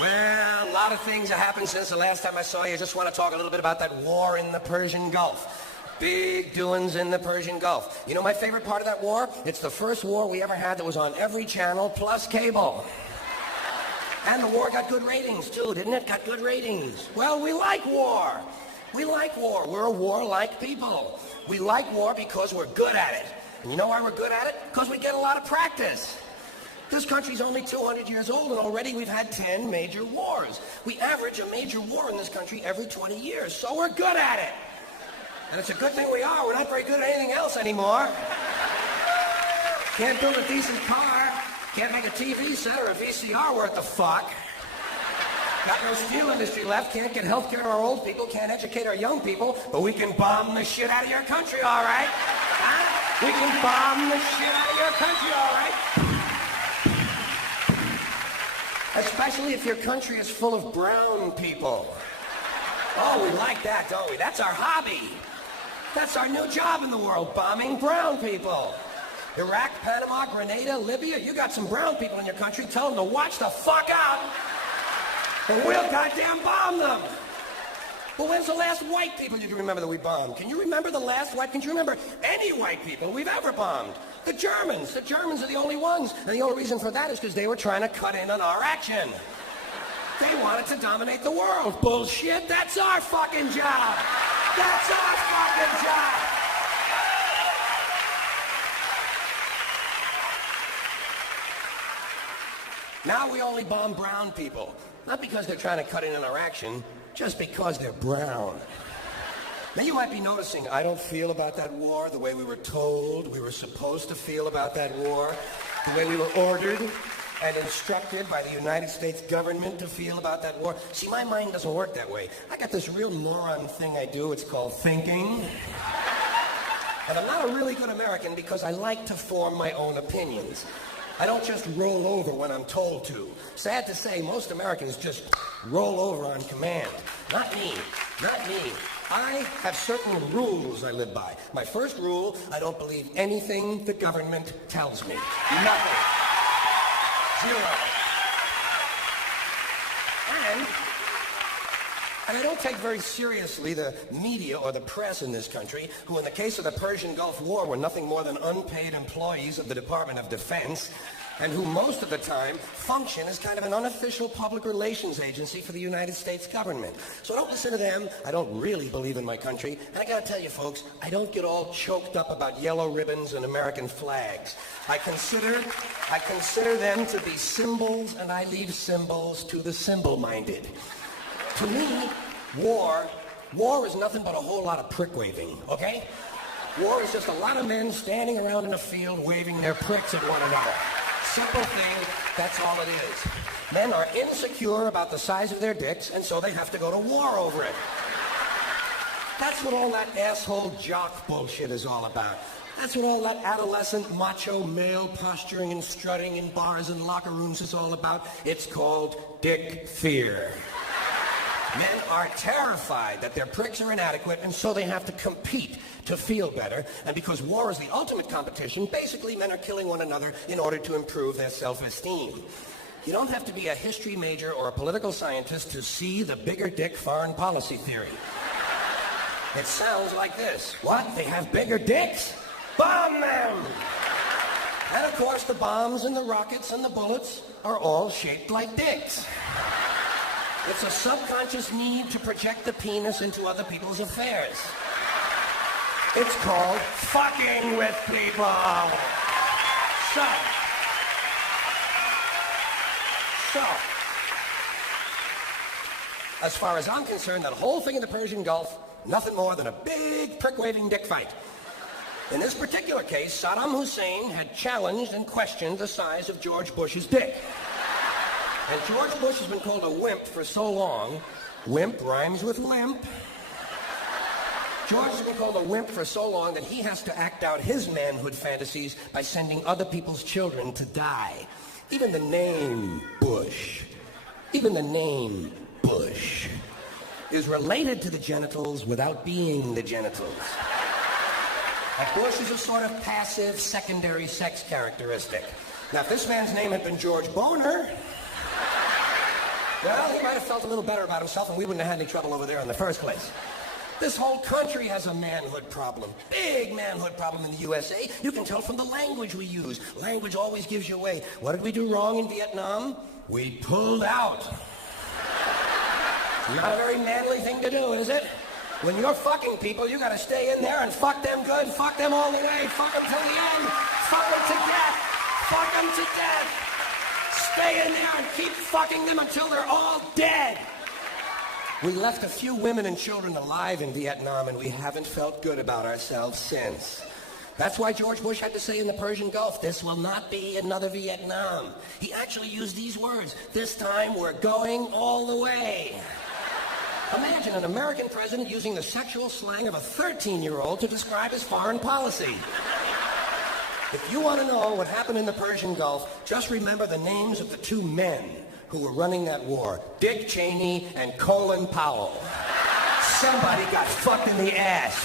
Well, a lot of things have happened since the last time I saw you. I just want to talk a little bit about that war in the Persian Gulf. Big doings in the Persian Gulf. You know my favorite part of that war? It's the first war we ever had that was on every channel plus cable. And the war got good ratings, too, didn't it? Got good ratings. Well, we like war. We like war. We're a warlike people. We like war because we're good at it. And you know why we're good at it? Because we get a lot of practice. This country's only 200 years old, and already we've had 10 major wars. We average a major war in this country every 20 years, so we're good at it. And it's a good thing we are. We're not very good at anything else anymore. Can't build a decent car. Can't make a TV set or a VCR worth the fuck. Got no steel industry left. Can't get health care to our old people. Can't educate our young people. But we can bomb the shit out of your country, all right? Huh? We can bomb the shit out of your country, all right? Especially if your country is full of brown people. Oh, we like that, don't we? That's our hobby. That's our new job in the world, bombing brown people. Iraq, Panama, Grenada, Libya, you got some brown people in your country. Tell them to watch the fuck out, and we'll goddamn bomb them. But when's the last white people you can remember that we bombed? Can you remember the last white? Can you remember any white people we've ever bombed? The Germans. The Germans are the only ones. And the only reason for that is because they were trying to cut in on our action. They wanted to dominate the world. Bullshit. That's our fucking job. That's our fucking job. Now we only bomb brown people. Not because they're trying to cut in on our action, just because they're brown. Now you might be noticing I don't feel about that war the way we were told we were supposed to feel about that war, the way we were ordered and instructed by the United States government to feel about that war. See, my mind doesn't work that way. I got this real moron thing I do. It's called thinking. And I'm not a really good American because I like to form my own opinions. I don't just roll over when I'm told to. Sad to say, most Americans just roll over on command. Not me. Not me. I have certain rules I live by. My first rule, I don't believe anything the government tells me. Nothing. Zero. And I don't take very seriously the media or the press in this country, who in the case of the Persian Gulf War were nothing more than unpaid employees of the Department of Defense, and who most of the time function as kind of an unofficial public relations agency for the United States government. So I don't listen to them. I don't really believe in my country. And I gotta tell you folks, I don't get all choked up about yellow ribbons and American flags. I consider them to be symbols, and I leave symbols to the symbol-minded. To me, war is nothing but a whole lot of prick waving, okay? War is just a lot of men standing around in a field waving their pricks at one another. Simple thing, that's all it is. Men are insecure about the size of their dicks, and so they have to go to war over it. That's what all that asshole jock bullshit is all about. That's what all that adolescent macho male posturing and strutting in bars and locker rooms is all about. It's called dick fear. Men are terrified that their pricks are inadequate, and so they have to compete to feel better. And because war is the ultimate competition, basically men are killing one another in order to improve their self-esteem. You don't have to be a history major or a political scientist to see the bigger dick foreign policy theory. It sounds like this. What? They have bigger dicks? Bomb them! And of course the bombs and the rockets and the bullets are all shaped like dicks. It's a subconscious need to project the penis into other people's affairs. It's called fucking with people. So, as far as I'm concerned, that whole thing in the Persian Gulf, nothing more than a big prick-waving dick fight. In this particular case, Saddam Hussein had challenged and questioned the size of George Bush's dick. And George Bush has been called a wimp for so long. Wimp rhymes with limp. George has been called a wimp for so long that he has to act out his manhood fantasies by sending other people's children to die. Even the name Bush is related to the genitals without being the genitals. Like Bush is a sort of passive secondary sex characteristic. Now, if this man's name had been George Boner, Well, he might have felt a little better about himself and we wouldn't have had any trouble over there in the first place. This whole country has a manhood problem. Big manhood problem in the USA. You can tell from the language we use. Language always gives you away. What did we do wrong in Vietnam? We pulled out. Not a very manly thing to do, is it? When you're fucking people, you gotta stay in there and fuck them good, fuck them all the way, fuck them till the end, fuck them to death, fuck them to death. Stay in there and keep fucking them until they're all dead. We left a few women and children alive in Vietnam, and we haven't felt good about ourselves since. That's why George Bush had to say in the Persian Gulf, this will not be another Vietnam. He actually used these words, this time we're going all the way. Imagine an American president using the sexual slang of a 13-year-old to describe his foreign policy. If you want to know what happened in the Persian Gulf, just remember the names of the two men who were running that war, Dick Cheney and Colin Powell. Somebody got fucked in the ass.